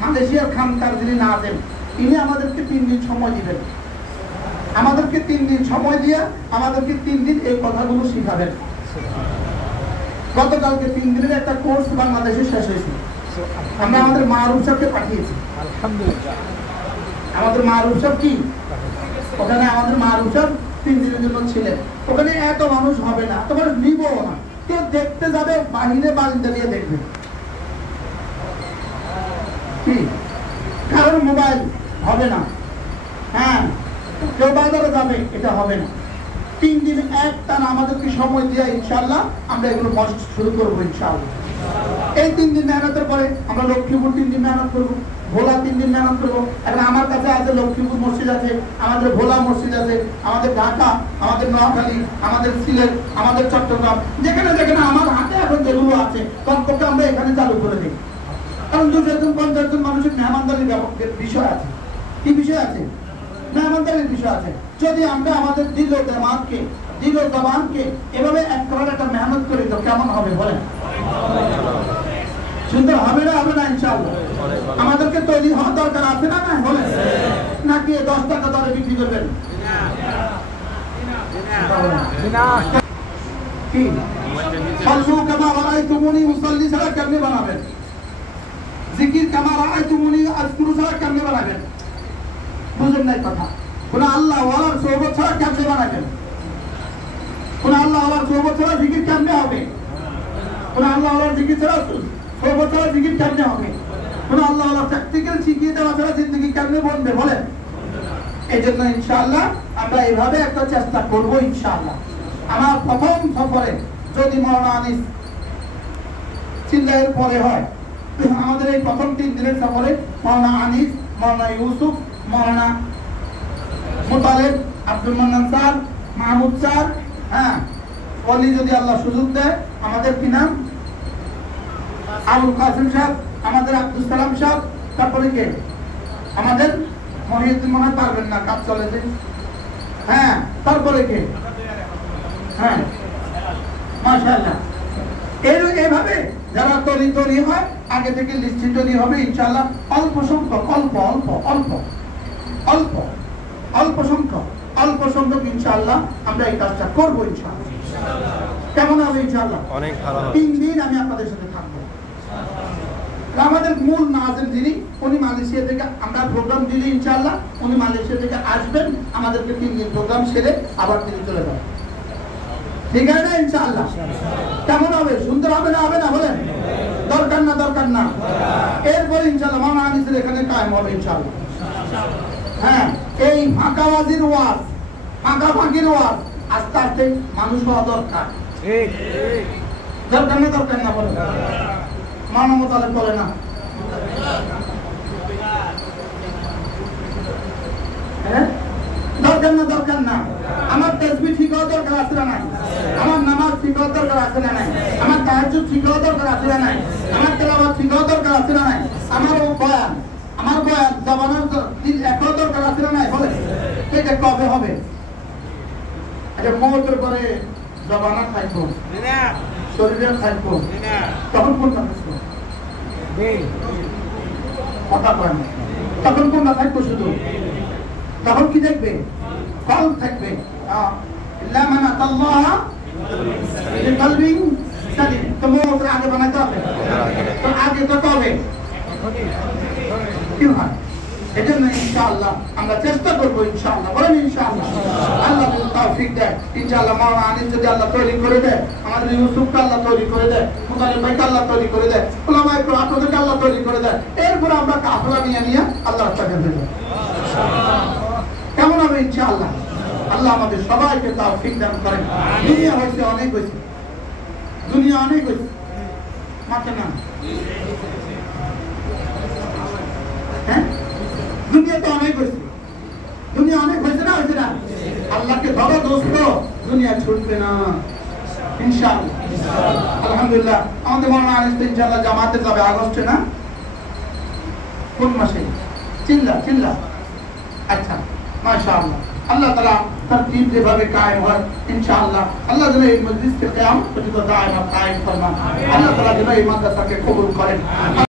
মালয়েশিয়ার খানকার যিনি নাজেম, ইনি আমাদেরকে 3 দিন সময় দিবেন। আমাদেরকে 3 দিন সময় দিয়ে আমাদেরকে 3 দিন এই কথাগুলো শিখাবেন। গতকালকে 3 দিনের একটা কোর্স বাংলাদেশে শেষ হয়েছে। আমরা আমাদের মারুফ সাহেবকে পাঠিয়েছি। আলহামদুলিল্লাহ। আমাদের মারুফ সাহেব কি ওখানে আমাদের মারুফ সাহেব 3 দিনের জন্য ছিলেন। ওখানে এত মানুষ হবে না, এত মানুষ নিব না। কেউ দেখতে যাবে বাহিরে বাড়িতে নিয়ে দেখবে কি, কারণ মোবাইল হবে না। হ্যাঁ, কেউ বাজারে যাবে, এটা হবে না। 3 দিন একটানা আমাদেরকে সময় দিয়ে ইনশাআল্লাহ আমরা এগুলো শুরু করবো ইনশাআল্লাহ। এই 3 দিন মেহনতের পরে আমরা লক্ষ্মীপুর 3 দিন মেহনত করবো, ভোলা 3 দিন মেহনত করবো। এখন আমার কাছে আছে লক্ষ্মীপুর মসজিদ আছে, আমাদের ভোলা মসজিদ আছে, আমাদের ঢাকা, আমাদের নোয়াখালী, আমাদের সিলেট, আমাদের চট্টগ্রাম, যেখানে যেখানে আমার হাতে এখন যেগুলো আছে কমপক্ষে আমরা এখানে চালু করে দিই। কারণ 200 জন 50 জন মানুষের মেহমানদারির বিষয় আছে। কি বিষয় আছে? মেহমানদারির বিষয় আছে। যদি আমরা আমাদের দিল দেমাগকে, দিল জবানকে এভাবে এক করার একটা মেহনত করি তো কেমন হবে বলেন? সুন্দর হবে না? হবে না ইনশাআল্লাহ। আমাদেরকে তৈরি হওয়া দরকার আছে না? না বলেন, নাকি 10 টাকা দরে বিক্রি করবেন? কি সাল্লু কামা রাআইতুমুনি মুসাল্লি ছাড়া কেমনে বানাবেন? জিকির কামা রাআইতুমুনি আযকুরু ছাড়া কেমনে বানাবেন? বুঝেন নাই কথা? কোন আল্লাহ ওয়ালার সোহবত ছাড়া কেমনে বানাবেন? কোন আল্লাহ ওয়ালার সোহবত ছাড়া জিকির কেমনে হবে? কোন আল্লাহ ওয়ালার জিকির ছাড়া সোহবত ছাড়া জিকির কেমনে হবে? কোন আল্লাহ ওয়ালার প্র্যাকটিক্যাল শিখিয়ে দেওয়া ছাড়া জিন্দেগি কেমনে বনবে বলেন? এই জন্য ইনশাআল্লাহ আমরা এইভাবে একটা চেষ্টা করব ইনশাআল্লাহ। আমার প্রথম সফরে যদি মাওলানা আনিস চিল্লায়ের পরে হয়, আমাদের এই প্রথম 3 দিনের সফরে মাওলানা আনিস, মাওলানা ইউসুফ, মাওলানা মুতালেব, আব্দুল মান্নান স্যার, মাহমুদ স্যার, হ্যাঁ ওলি যদি আল্লাহ সুযোগ দেয়, আমাদের কি নাম আবুল কাসিম সাহেব, আমাদের আব্দুল সালাম সাহেব, তারপরে কে আমাদের মহিউদ্দিন মনে পারবেন না, কাজ চলেছে। হ্যাঁ, তারপরে কে? হ্যাঁ মাশাআল্লাহ। এইভাবে যারা তৈরি হয় আগে থেকে লিস্টে তৈরি হবে ইনশাআল্লাহ। অল্প সংখ্যক, অল্প অল্প অল্প অল্প অল্প সংখ্যক, অল্প সংখ্যক ইনশাআল্লাহ আমরা এই কাজটা করবো ইনশাআল্লাহ। কেমন হবে ইনশাআল্লাহ? অনেক ভালো হবে। 3 দিন আমি আপনাদের সাথে থাকবো। আমাদের মূল নাজেম যিনি, উনি মালয়েশিয়া থেকে, আমরা প্রোগ্রাম দিলে ইনশাআল্লাহ উনি মালয়েশিয়া থেকে আসবেন, আমাদেরকে 3 দিন প্রোগ্রাম সেরে আবার তিনি চলে যাবেন। ঠিক আছে না ইনশাআল্লাহ? কেমন হবে? সুন্দর হবে না? হবে না বলেন? দরকার না? দরকার না? এরপর ইনশাআল্লাহ মাওলানা আনিসের এখানে কায়েম হবে ইনশাআল্লাহ। হ্যাঁ, এই ফাঁকাবাজির ওয়াজ, ফাঁকাফাঁকির ওয়াজ আস্তে আস্তে মানুষ হওয়া দরকার। ঠিক, দরকার না? দরকার না বলেন? মাওলানা মুতালেব বলে না? হ্যাঁ, দরকার না? দরকার না? আমার তাসবিহ ঠিক হওয়া দরকার আছে না নাই? আমার নামাজ ঠিক হওয়া দরকার আছে না নাই? আমার তাহাজ্জুদ ঠিক হওয়া দরকার আছে না নাই? আমার তেলাওয়াত ঠিক হওয়া দরকার আছে না নাই? আমার বয়ান জবানের এক হওয়া দরকার আছে না নাই? বলে এটা কবে হবে? আচ্ছা, মৌতের পরে জবানা খাইবো না, শরীরে খাইবো না, তখন কোনটা থাকবো? কথা বলেন, তখন কোনটা থাকবো? শুধু তখন কি দেখবে? কল থাকবে। ইল্লা মান আতাল্লাহ বিকলবিন সালিম। তো মৌতের আগে বানাইতে হবে, তো আগে তো কবে কি হয়? এজন্য ইনশাআল্লাহ আমরা চেষ্টা করবো ইনশাআল্লাহ। বলেন ইনশাআল্লাহ। আল্লাহ যদি তৌফিক দেয় ইনশাআল্লাহ, মাওলানা আনিস যদি আল্লাহ তৈরি করে দেয়, আমাদের ইউসুফকে আল্লাহ তৈরি করে দেয়, মুতালিব ভাইকে আল্লাহ তৈরি করে দেয়, উলামায়ে কেরাম আপনাদেরকে আল্লাহ তৈরি করে দেয়, এরপর আমরা কাফেলা নিয়ে আল্লাহর কাছে যাব। কেমন হবে ইনশাআল্লাহ? আল্লাহ আমাদের সবাইকে তৌফিক দান করেন। দুনিয়া হয়েছে অনেক, হয়েছে দুনিয়া অনেক হয়েছে, মাত্র না। হ্যাঁ, দুনিয়া তো অনেক হয়েছে, দুনিয়া অনেক হয়েছে না? হয়েছে না? আল্লাহকে ধরো দোস্ত, দুনিয়া ছুটবে না ইনশাআল্লাহ। আলহামদুলিল্লাহ, আমাদের মাওলানা আনিস ইনশাআল্লাহ জামাতে যাবে আগস্টে, না কোন মাসে? চিল্লা। আচ্ছা, মাশাআল্লাহ। আল্লাহ তাআলা तरतीब যেভাবে কায়েম হয় ইনশাআল্লাহ, আল্লাহ যেন এই মজলিসকে কিয়ামত পর্যন্ত দায়ম কায়েম ফরমান। আল্লাহ তাআলা যেন এই মাদ্রাসাকে কবুল করেন।